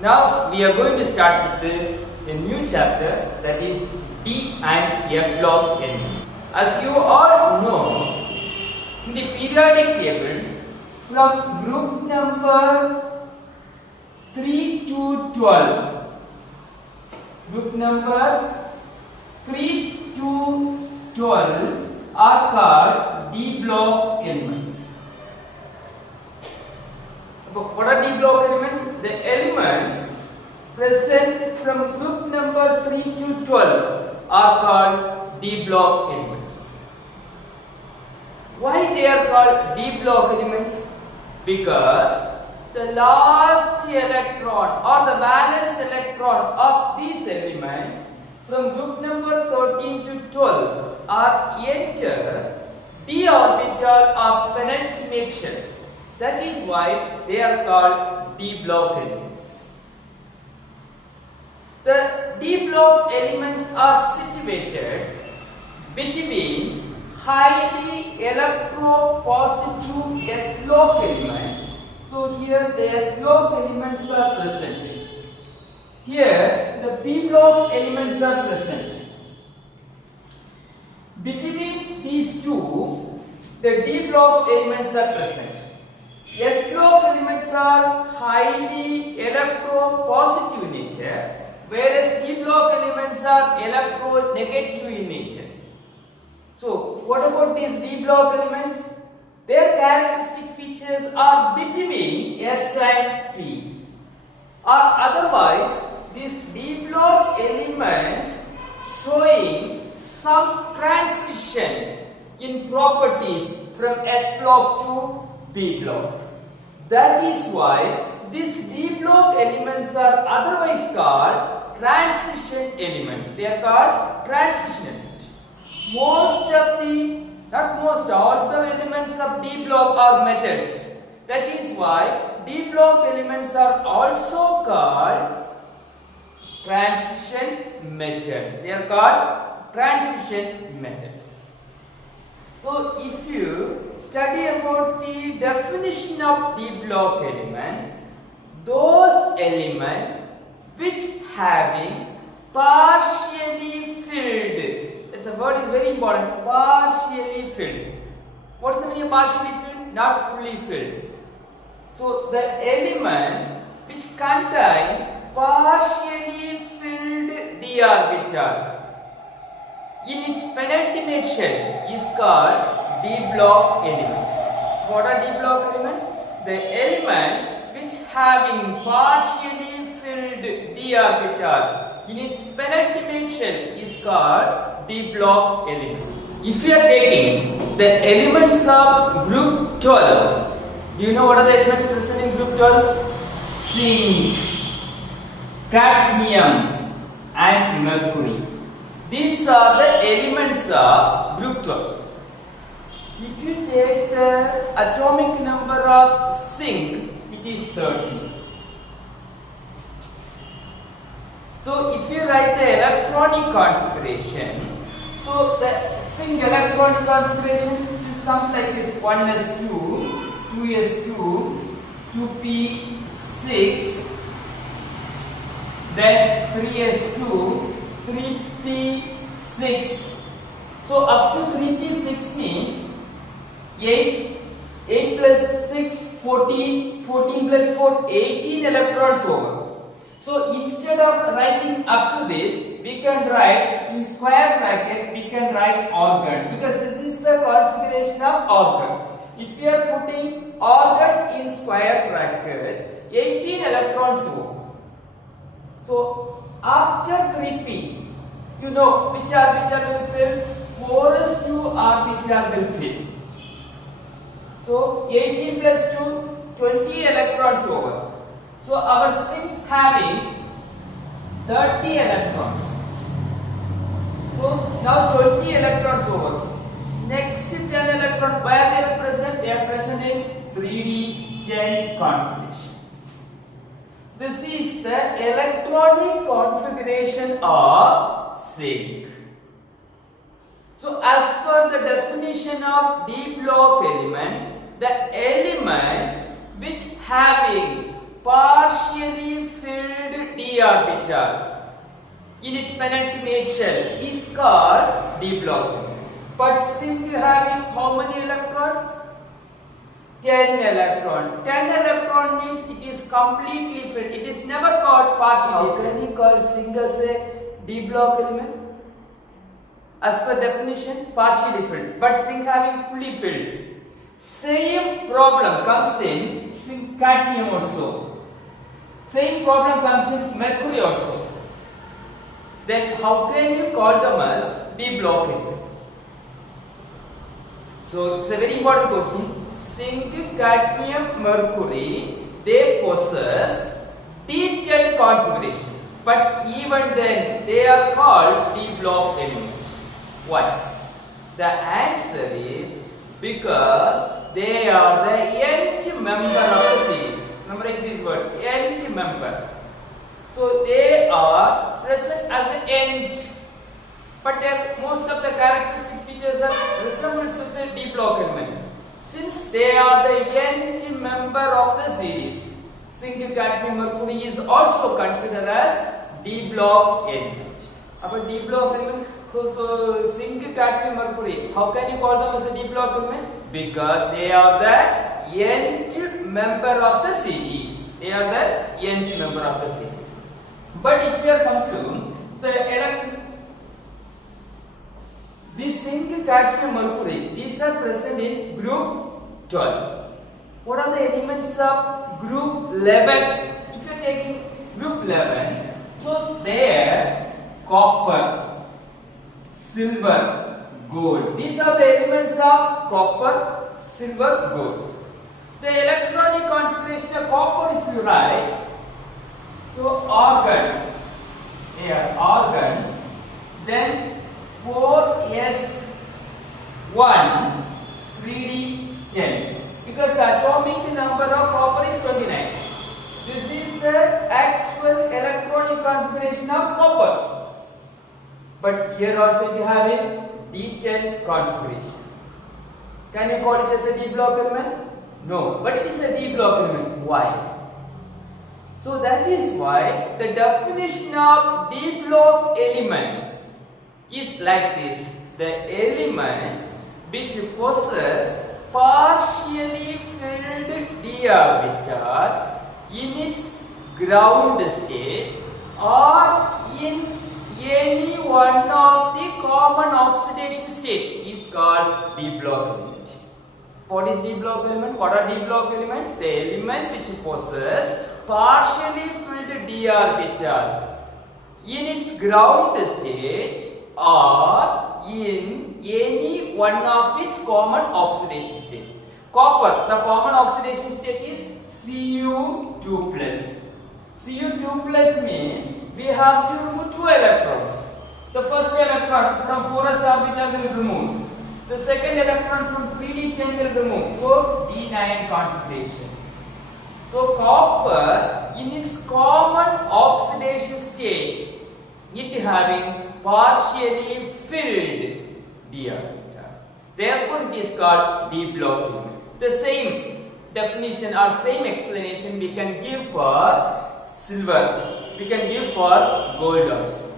Now we are going to start with a new chapter, that is D and F block elements. As you all know, in the periodic table from group number 3 to 12, group number 3 to 12 are called D block elements. What are D block elements? The elements present from group number 3 to 12 are called D block elements. Why they are called D block elements? Because the last electron or the valence electron of these elements from group number 13 to 12 are enter d orbital of penultimate shell. That is why they are called D block elements. The D block elements are situated between highly electropositive S block elements. So here the S block elements are present. Here the P block elements are present. Between these two, the D block elements are present. S block elements are highly electropositive in nature, whereas D block elements are electronegative in nature. So, what about these D block elements? Their characteristic features are between S and P. Or otherwise, these D block elements showing some transition in properties from S block to P block. That is why these D block elements are otherwise called transition elements. They are called transition elements. All the elements of D block are metals. That is why D block elements are also called transition metals. They are called transition metals. So, if you study about the definition of D block element, those elements which having partially filled, that's a word is very important, partially filled. What is the meaning of partially filled? Not fully filled. So, the element which contain partially filled d orbital in its penultimate shell is called D block elements. What are D block elements? The element which having partially filled d orbital in its penultimate shell is called D block elements. If you are taking the elements of group 12, do you know what are the elements present in group 12? Zinc, cadmium and mercury. These are the elements of group 12. If you take the atomic number of zinc, it is 13. So if you write the electronic configuration, so the zinc electronic configuration this comes like this: 1s2, 2s2, 2p6, then 3s2, 3p6. So up to 3p6 means 8 plus 6, 14, 14 plus 4, 18 electrons over. So instead of writing up to this, we can write in square bracket, we can write organ, because this is the configuration of organ. If we are putting organ in square bracket, 18 electrons over. So after 3p, you know which orbital will fill? 4s2 orbital will fill. So 18 plus 2, 20 electrons over. So our zinc having 30 electrons. So now 20 electrons over. Next 10 electrons, where they are present? They are present in 3d10 configuration. This is the electronic configuration of zinc. So as per the definition of D block element, the elements which having partially filled d orbital in its penultimate shell is called d block element. But zinc having how many electrons? 10 electron. 10 electron means it is completely filled. It is never called partially. How can you call zinc as a d block element? As per definition, partially filled, but zinc having fully filled. Same problem comes in zinc cadmium also. Same problem comes in mercury also. Then how can you call them as d block element? So it's a very important question. Zinc, cadmium, mercury, they possess D10 configuration, but even then they are called d block elements. Why? The answer is because they are the nth member of the series. Memorize this word, nth member. So they are present as an nth, but most of the characteristic features are resembles with the d block element. Since they are the nth member of the series, zinc, cadmium, mercury is also considered as d block element. About d block element, so zinc, cadmium, mercury, how can you call them as a d block element? Because they are the nth member of the series. They are the nth member of the series. But if you are come to the this zinc, cadmium, mercury, these are present in group 12. What are the elements of group 11? If you are taking group 11, so there copper, silver, gold. These are the elements of copper, silver, gold. The electronic configuration of copper, if you write, so argon, here argon, then 4s1 3d10, because the atomic number of copper is 29. This is the actual electronic configuration of copper, but here also you have a d10 configuration. Can you call it as a d block element? No, but it is a d block element. Why? So that is why the definition of d block element is like this: the elements which possess partially filled d orbital in its ground state or in any one of the common oxidation state is called d block element. What is d block element? What are d block elements? The element which possess partially filled d orbital in its ground state or in any one of its common oxidation state. Copper, the common oxidation state is Cu2 plus. Cu2 plus means we have to remove 2 electrons. The first electron from 4s orbital will remove. The second electron from 3d10 will remove. So d9 configuration. So copper in its common oxidation state, it having partially filled d orbital. Therefore, it is called d block element. The same definition or same explanation we can give for silver. We can give for gold also.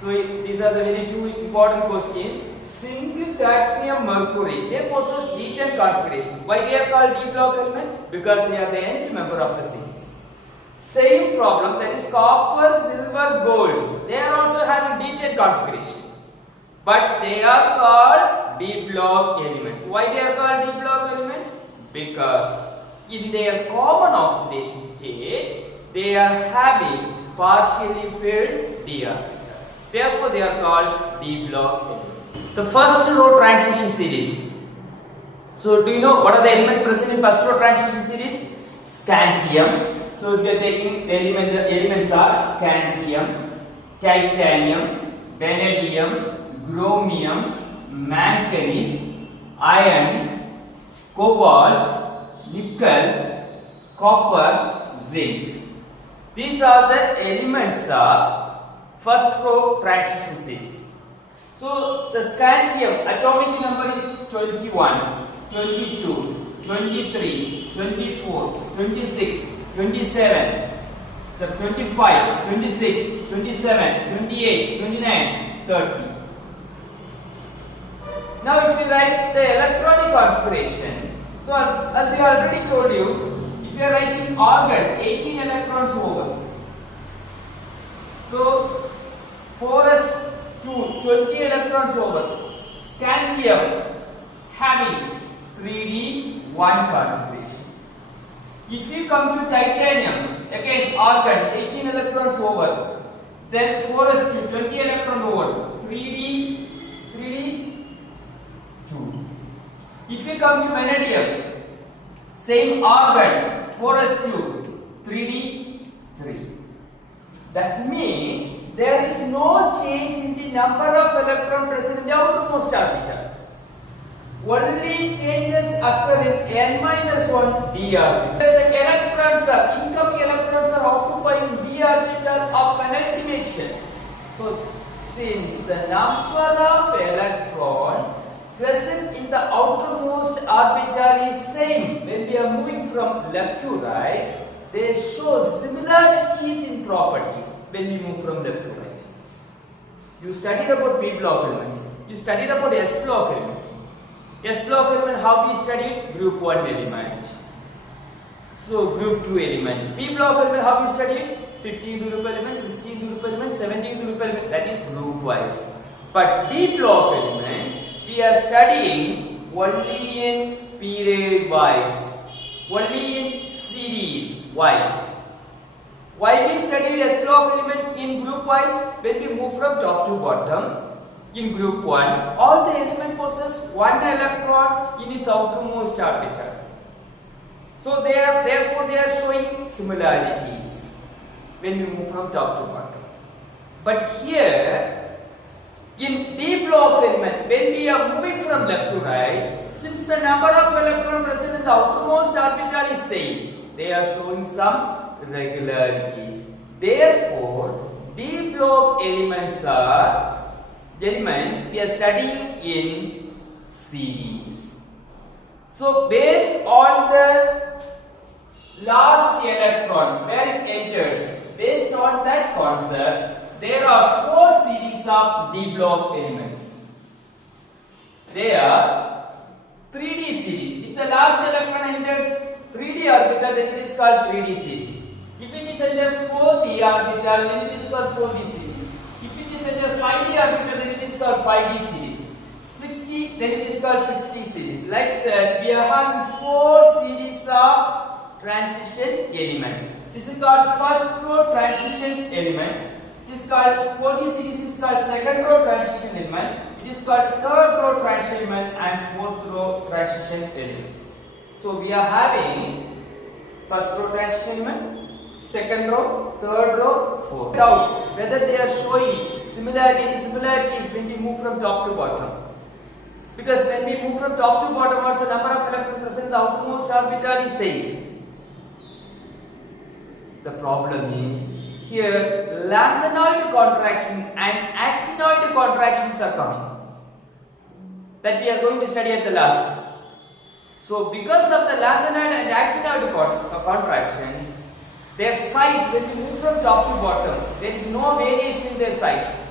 So these are the very two important questions. Zinc, cadmium, mercury, they possess D10 configuration. Why they are called d block element? Because they are the nth member of the series. Same problem, that is copper, silver, gold. They are also having D10 configuration, but they are called d block elements. Why they are called d block elements? Because in their common oxidation state, they are having partially filled d orbital. Therefore, they are called d block elements. The first row transition series. So, do you know what are the elements present in first row transition series? Scandium. So, if you are taking the elements are scandium, titanium, vanadium, chromium, manganese, iron, cobalt, nickel, copper, zinc. These are the elements of first row transition series. So the scandium atomic number is 21, 22, 23, 24, 26, 27, so 25, 26, 27, 28, 29, 30. Now if you write the electronic configuration, so as I already told you, if you are writing organ, 18 electrons over. So 4s2, 20 electrons over. Scandium having 3D 1 configuration. If you come to titanium, again organ, 18 electrons over. Then 4s2, 20 electron over. 3D 2. If you come to vanadium, same organ, 4s2, 3D 3. That means there is no change in the number of electrons present in the outermost orbital. Only changes occur in n-1 d orbital. The incoming electrons are occupying d orbital of penultimate shell. So since the number of electrons present in the outermost orbital is same when we are moving from left to right, they show similarities in properties when we move from left to right. You studied about P block elements. You studied about S block elements. S block element, how we studied? Group 1 element. So group 2 element. P block element, how we studied? 15th group element, 16th group element, 17th group element. That is group wise. But D block elements, we are studying only in period wise, only in series. Why? Why we studied S block element in group wise? When we move from top to bottom, in group 1, all the element possess 1 electron in its outermost orbital. So therefore they are showing similarities when we move from top to bottom. But here in D block element, when we are moving from left to right, since the number of electrons present in the outermost orbital is same, they are showing some irregularities. Therefore, D block elements we are studying in series. So based on the last electron where it enters, based on that concept, there are 4 series of D block elements. They are 3D series. If the last electron enters 3D orbital, then it is called 3D series. If it is enter 4D orbital, then it is called 4D series. If it is enter 5D orbital, then it is called 5D series. 60, then it is called 60 series. Like that, we are having 4 series of transition element. This is called first row transition element. It is called 4D series is called second row transition element. It is called third row transition element and fourth row transition elements. So we are having first row transition element, second row, third row, fourth. Doubt whether they are showing similarities when we move from top to bottom. Because when we move from top to bottom, also the number of electrons present in the outermost orbital is same. The problem is here lanthanoid contraction and actinoid contractions are coming. That we are going to study at the last. So because of the lanthanoid and actinoid contraction, their size when we move from top to bottom, there is no variation in their size.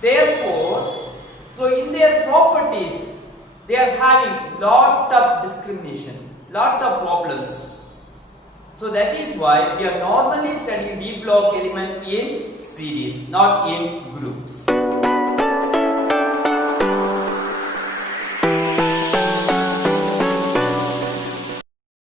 Therefore, so in their properties, they are having lot of discrimination, lot of problems. So that is why we are normally studying D block element in series, not in groups.